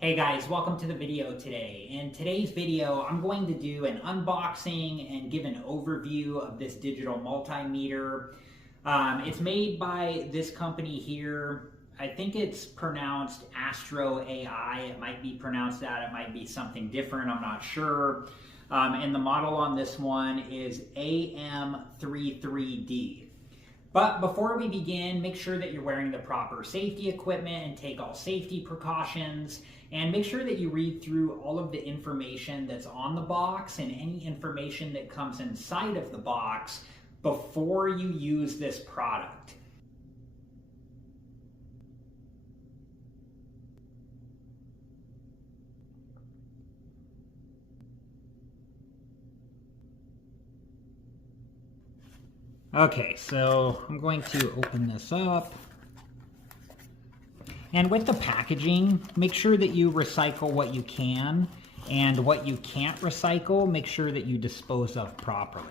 Hey guys, welcome to the video today. In today's video, I'm going to do an unboxing and give an overview of this digital multimeter. It's made by this company here. I think it's pronounced AstroAI. It might be pronounced that, it might be something different, I'm not sure. And the model on this one is AM33D. But before we begin, make sure that you're wearing the proper safety equipment and take all safety precautions. And make sure that you read through all of the information that's on the box and any information that comes inside of the box before you use this product. Okay, so I'm going to open this up. And with the packaging, make sure that you recycle what you can, and what you can't recycle, make sure that you dispose of properly.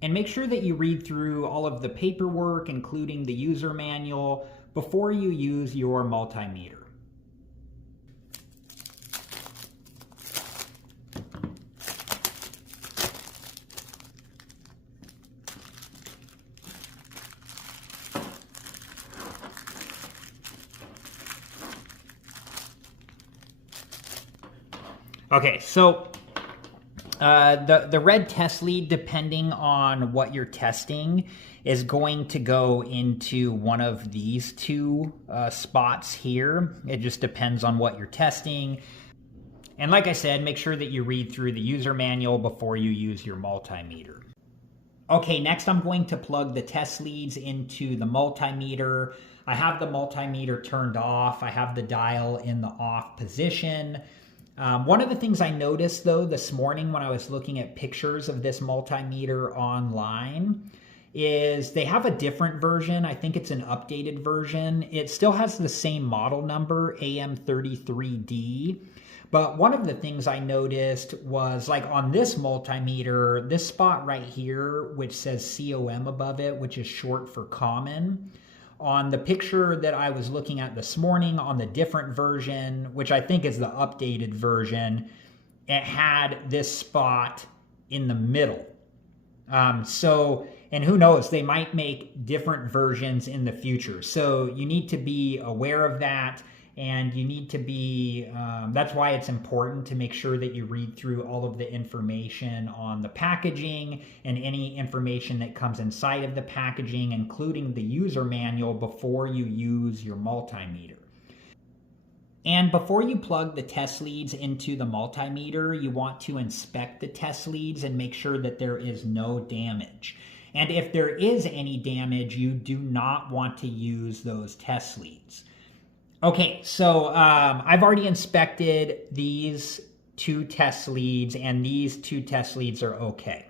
And make sure that you read through all of the paperwork, including the user manual, before you use your multimeter. Okay, so the red test lead, depending on what you're testing, is going to go into one of these two spots here. It just depends on what you're testing. And like I said, make sure that you read through the user manual before you use your multimeter. Okay, next I'm going to plug the test leads into the multimeter. I have the multimeter turned off. I have the dial in the off position. One of the things I noticed though this morning when I was looking at pictures of this multimeter online is they have a different version. I think it's an updated version. It still has the same model number, AM33D. But one of the things I noticed was like on this multimeter, this spot right here, which says COM above it, which is short for common. On the picture that I was looking at this morning on the different version, which I think is the updated version, it had this spot in the middle. And who knows, they might make different versions in the future. So you need to be aware of that, and you need to be, that's why it's important to make sure that you read through all of the information on the packaging and any information that comes inside of the packaging, including the user manual, before you use your multimeter. And before you plug the test leads into the multimeter, you want to inspect the test leads and make sure that there is no damage. And if there is any damage, you do not want to use those test leads. Okay, so I've already inspected these two test leads, and these two test leads are okay.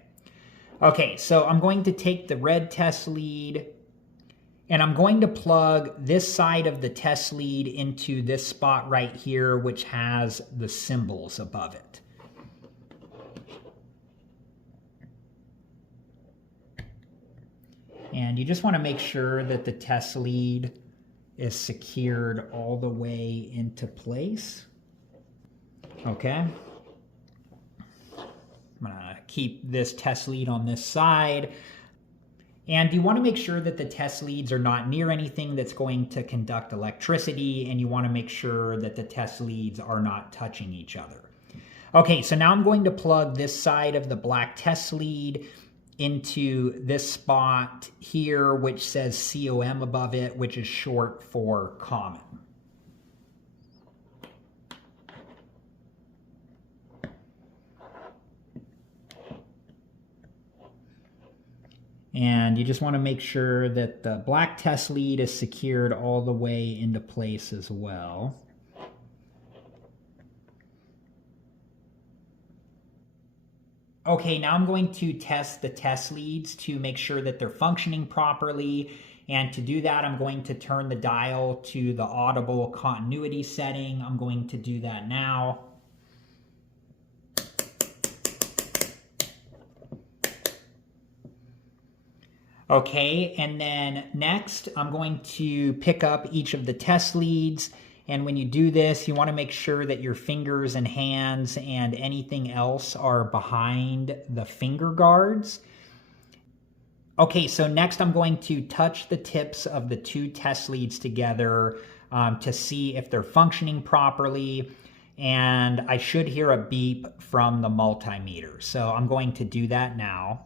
Okay, so I'm going to take the red test lead, and I'm going to plug this side of the test lead into this spot right here, which has the symbols above it. And you just want to make sure that the test lead is secured all the way into place. Okay. I'm gonna keep this test lead on this side. And you want to make sure that the test leads are not near anything that's going to conduct electricity, and you want to make sure that the test leads are not touching each other. Okay, so now I'm going to plug this side of the black test lead into this spot here, which says COM above it, which is short for common. And you just want to make sure that the black test lead is secured all the way into place as well. Okay, now I'm going to test the test leads to make sure that they're functioning properly. And to do that, I'm going to turn the dial to the audible continuity setting. I'm going to do that now. Okay, and then next I'm going to pick up each of the test leads, and when you do this, you want to make sure that your fingers and hands and anything else are behind the finger guards. Okay, so next I'm going to touch the tips of the two test leads together to see if they're functioning properly, and I should hear a beep from the multimeter. So I'm going to do that now.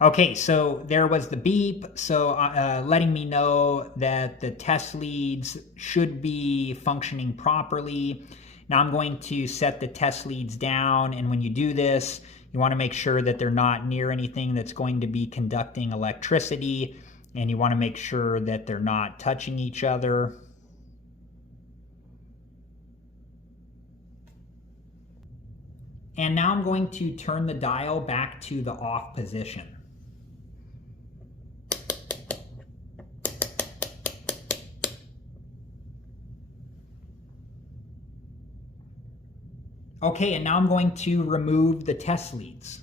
Okay, so there was the beep, so letting me know that the test leads should be functioning properly. Now I'm going to set the test leads down, and when you do this, you want to make sure that they're not near anything that's going to be conducting electricity, and you want to make sure that they're not touching each other. And now I'm going to turn the dial back to the off position. Okay, and now I'm going to remove the test leads.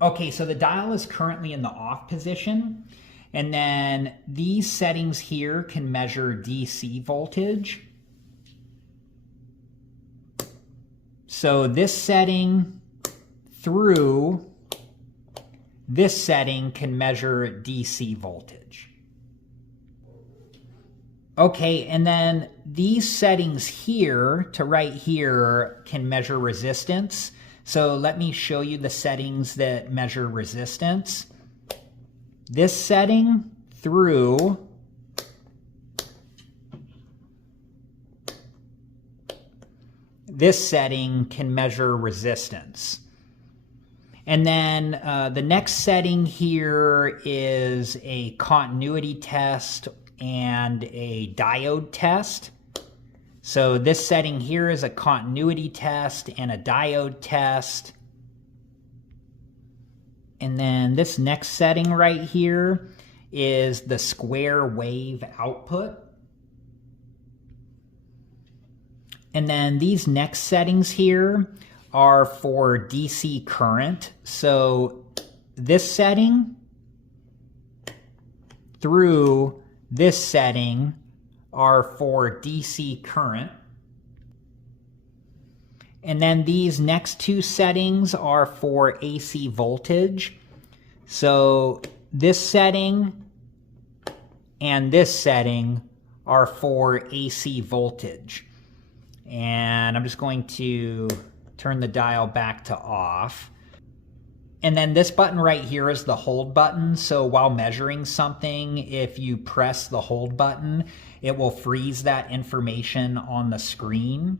Okay, so the dial is currently in the off position, and then these settings here can measure DC voltage. So this setting through this setting can measure DC voltage. Okay, and then these settings here to right here can measure resistance. So let me show you the settings that measure resistance. This setting through this setting can measure resistance. And then the next setting here is a continuity test and a diode test. So this setting here is a continuity test and a diode test. And then this next setting right here is the square wave output. And then these next settings here are for DC current. So this setting through this setting are for DC current. And then these next two settings are for AC voltage. So this setting and this setting are for AC voltage. And I'm just going to turn the dial back to off. And then this button right here is the hold button. So while measuring something, if you press the hold button, it will freeze that information on the screen.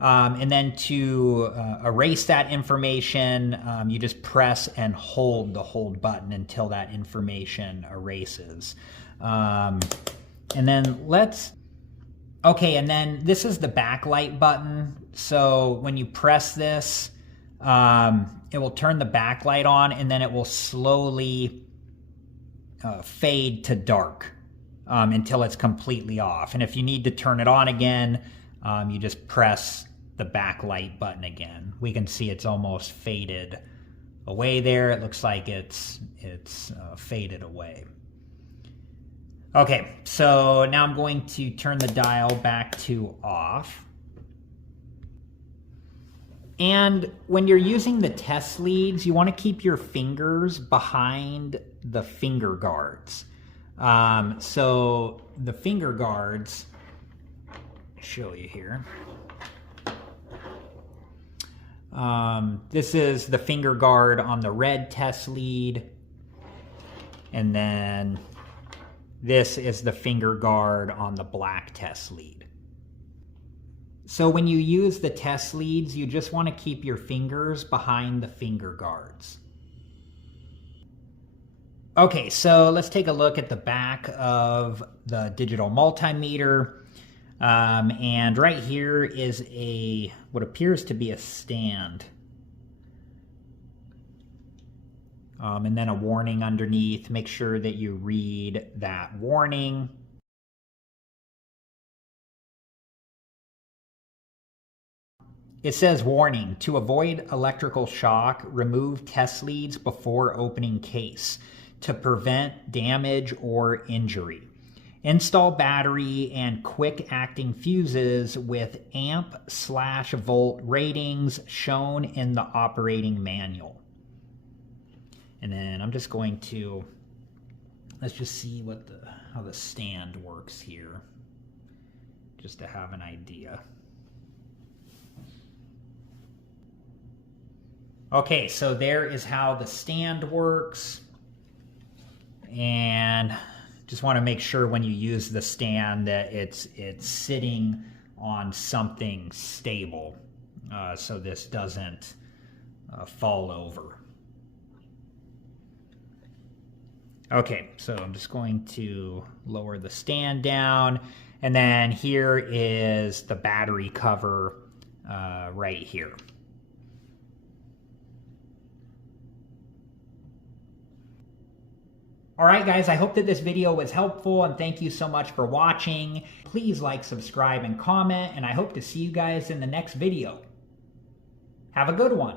And then to erase that information, you just press and hold the hold button until that information erases. And then okay, and then this is the backlight button. So when you press this, it will turn the backlight on, and then it will slowly fade to dark until it's completely off. And if you need to turn it on again, you just press the backlight button again. We can see it's almost faded away there. It looks like it's faded away. Okay, so now I'm going to turn the dial back to off. And when you're using the test leads, you want to keep your fingers behind the finger guards. So the finger guards, I'll show you here. This is the finger guard on the red test lead. And then this is the finger guard on the black test lead. So when you use the test leads, you just want to keep your fingers behind the finger guards. Okay, so let's take a look at the back of the digital multimeter. And right here is what appears to be a stand. And then a warning underneath. Make sure that you read that warning. It says, warning, to avoid electrical shock, remove test leads before opening case to prevent damage or injury. Install battery and quick-acting fuses with amp/volt ratings shown in the operating manual. And then I'm just going to, let's just see how the stand works here, just to have an idea. Okay, so there is how the stand works. And just want to make sure when you use the stand that it's sitting on something stable, so this doesn't fall over. Okay, so I'm just going to lower the stand down, and then here is the battery cover right here. All right, guys, I hope that this video was helpful, and thank you so much for watching. Please like, subscribe, and comment, and I hope to see you guys in the next video. Have a good one.